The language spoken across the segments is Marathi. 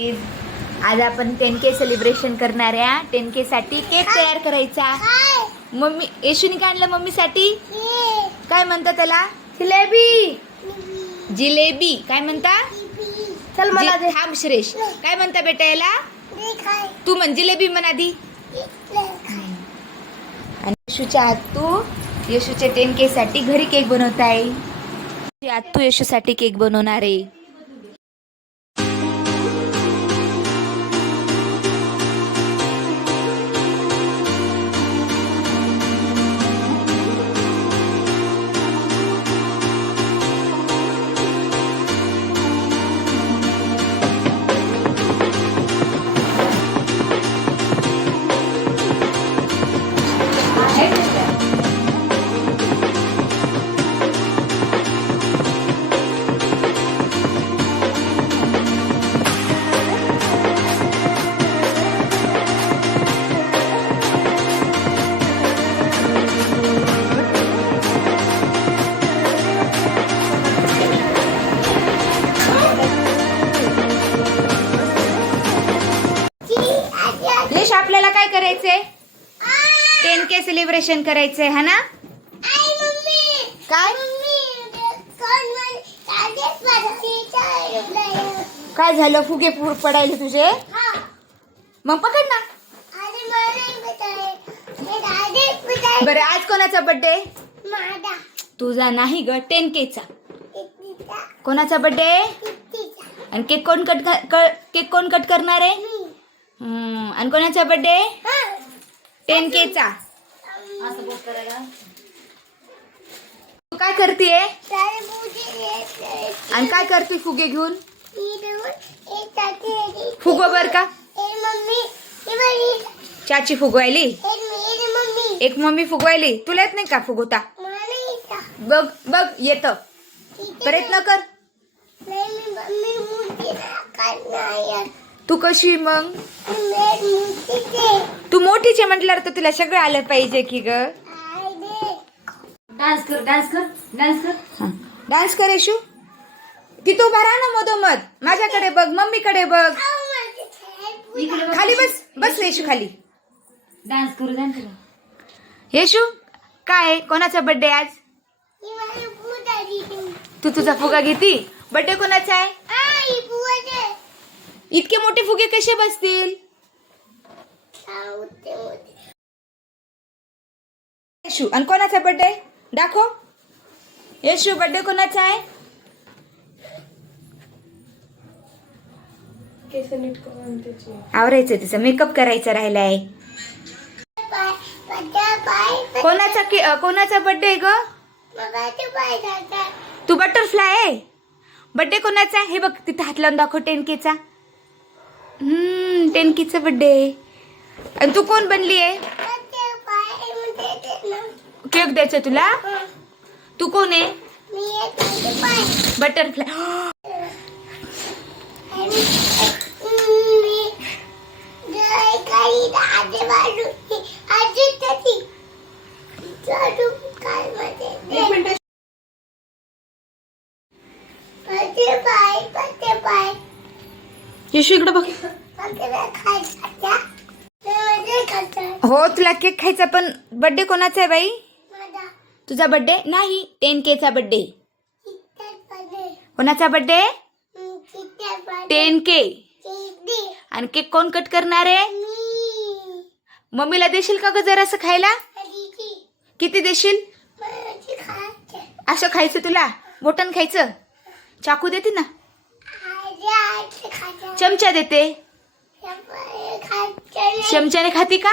आज आपण टेन के सेलिब्रेशन करणाऱ्या टेन के साठी केक तयार करायचा. मम्मी येशूने काय आणलं मम्मीसाठी? काय म्हणता त्याला? जिलेबी. जिलेबी. काय म्हणता? चल मला थांब श्रेष. काय म्हणता बेटा याला? तू म्हण जिलेबी म्हण आधी. आणि येशूच्या आत्तू येशूच्या टेन के साठी घरी केक बनवत आहे आत्तू येशूसाठी केक बनवणार आहे. करायचंय टेन के सेलिब्रेशन करायचंय हा ना? काय? काय झालं? फुगे पडायले तुझे? मग पकड ना. बरं आज कोणाचा बर्थडे तुझा नाही ग टेन केचा. कोणाचा बर्थडे आणि केक कोण कट केक कोण कट करणार आहे? आणि कोणाचा बर्थडे टेन केचा तू काय करते आणि काय करते फुगे घेऊन? फुगो बर का? चाची फुगवायली? एक मम्मी फुगवायली. तुला येत नाही का फुगवता? बघ बघ येत. प्रयत्न कर. तू कशी मग? तू मोठीचे म्हटल्यावर तर तुला सगळं आलं पाहिजे की ग. डान्स कर डान्स कर डान्स कर. डान्स कर येशू. तिथं उभा राहा ना मधोमध. माझ्याकडे बघ मम्मीकडे बघ. इकडे बघ. खाली बस बस येशू खाली. डान्स करू तुला येशू काय कोणाचा बर्थडे आज? तू तुझा फुगा घेती? बर्थडे कोणाचा आहे? इतके मोठे फुगे कसे बसतील? येशू आणि कोणाचा बर्थडे दाखव. येशू बर्थडे कोणाचा आहे? आवरायचं तिचा. मेकअप करायचा राहिलाय. कोणाचा के कोणाचा बर्थडे ग? तू बटरफ्लाय आहे. बर्थडे कोणाचा आहे? हे बघ तिथे हात लावून दाखव टेनकेचा हम्म टेनकीचा बड्डे आणि तू कोण बनली आहे? केक द्यायचा तुला? तू कोण आहे? बटरफ्लाय येशू इकडे बघ. हो तुला केक खायचा पण बर्थडे कोणाचा आहे बाई? तुझा बर्थडे नाही टेन केचा बर्थडे कोणाचा बर्थडे टेन के. आणि केक कोण कट करणार आहे? मम्मीला देशील का ग जरासं खायला? किती देशील? असं खायचं तुला? बोटन खायचं? चाकू देते ना? चमचा देते. चमच्याने खाती का?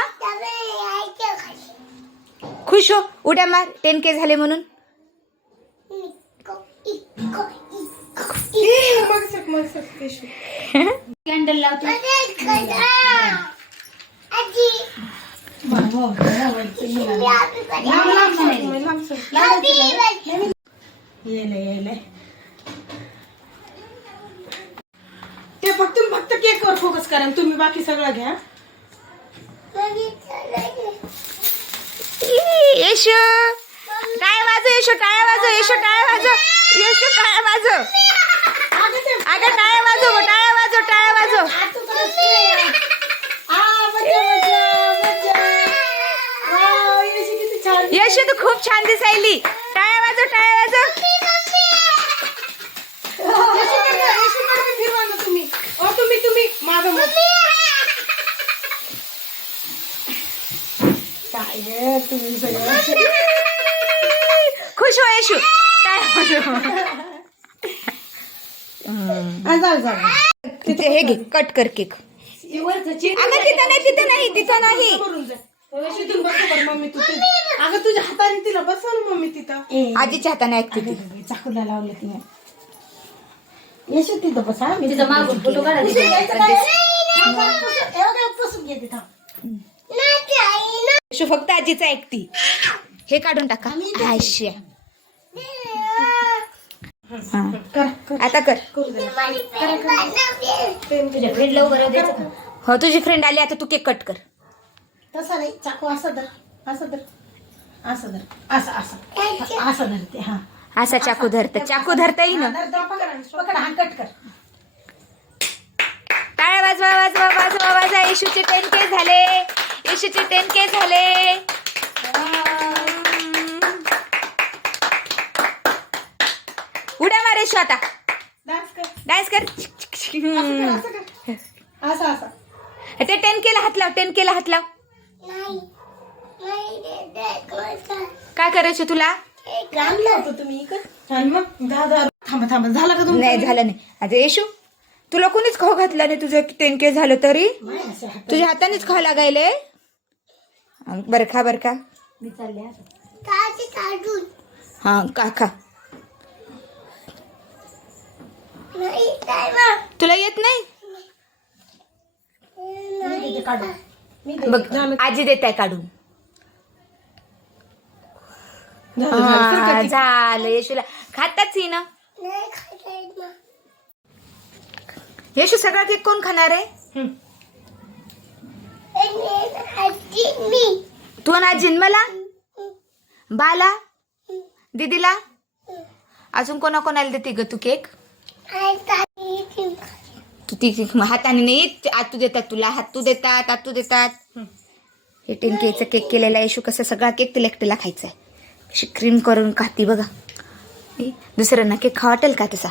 खुश हो. उड्या मार. टेन के झाले म्हणून. कॅन्डल लावतो. फक्त तुम्ही फक्त केकवर फोकस करा आणि तुम्ही बाकी सगळं घ्या. येशू काय वाजव येशू काय वाजव येशू काय वाजव? येशू काय वाजव? अगं टाळ्या वाजव टाळ्या वाजव टाळ्या वाजव? यशी तू खूप छान दिसायली. टाळ्या वाजव टाळ्या वाजव? मग. काय तुम्ही सगळं खुश हो यशू. तिथे हे घे कट कर केक. अगं तिथं नाही तिथं नाही तिथं नाही. अगं तुझ्या हाताने तिला बसव ना मम्मी तिथं. आजीच्या हाताने ऐकते चाकूला लावले तिने. यशू तिथं बसा मी तिचा मागून फोटो यायचं काय? एवढं तिथं. फक्त आजीचं ऐकती हे काढून टाका हा. कर, कर. आता कर करू दे. करा, करा. पेन तुझ्या फ्रेंडला उभं राहू द्यायचं का? हो तुझी फ्रेंड आली आता तू केक कट कर तसा नाही चाकू असं धर असं धर असं धर असं असं असं धरते हा असा चाकू धरत. चाकू धरता येईल ना? धर, धर, पकड पकड हा कट कर. टाळ्या वाजवा वाजवा वाजवा वाजवा. येशूचे टेन के झाले. येशूचे टेन के झाले. उड्या मार येशू आता. डान्स कर. ते टेन केला हात लाव टेन केला हात लाव. काय करायचं तुला? आणलं होतं तुम्ही इकडं. आणि मग दहा दहा थांबा थांबा झालं का नाही झालं नाही. आता येशू तुला कोणीच खाऊ घातला नाही? तुझं टेन के झालं तरी? तुझ्या हातानेच खाऊ लागायले? बरं खा बरं का मी चालले आता. हा का खा. तुला येत नाही. बघ आजी देत आहे काढून. झालं, येशूला खाताच ही ना येशू सगळा केक कोण खाणार आहे. तू आणि आजीन मला बाला दीदीला अजून कोणा कोणाला देते ग तू केक तू ती हाताने नाही आतू देतात तुला हातू देतात आतू देतात हे टेन केकचा केक केलेला येशू कसं सगळा केक तिला एकटीला खायचा आहे क्रीम करून खाती बघा. दुसऱ्यांना केक खाटेल का तसा?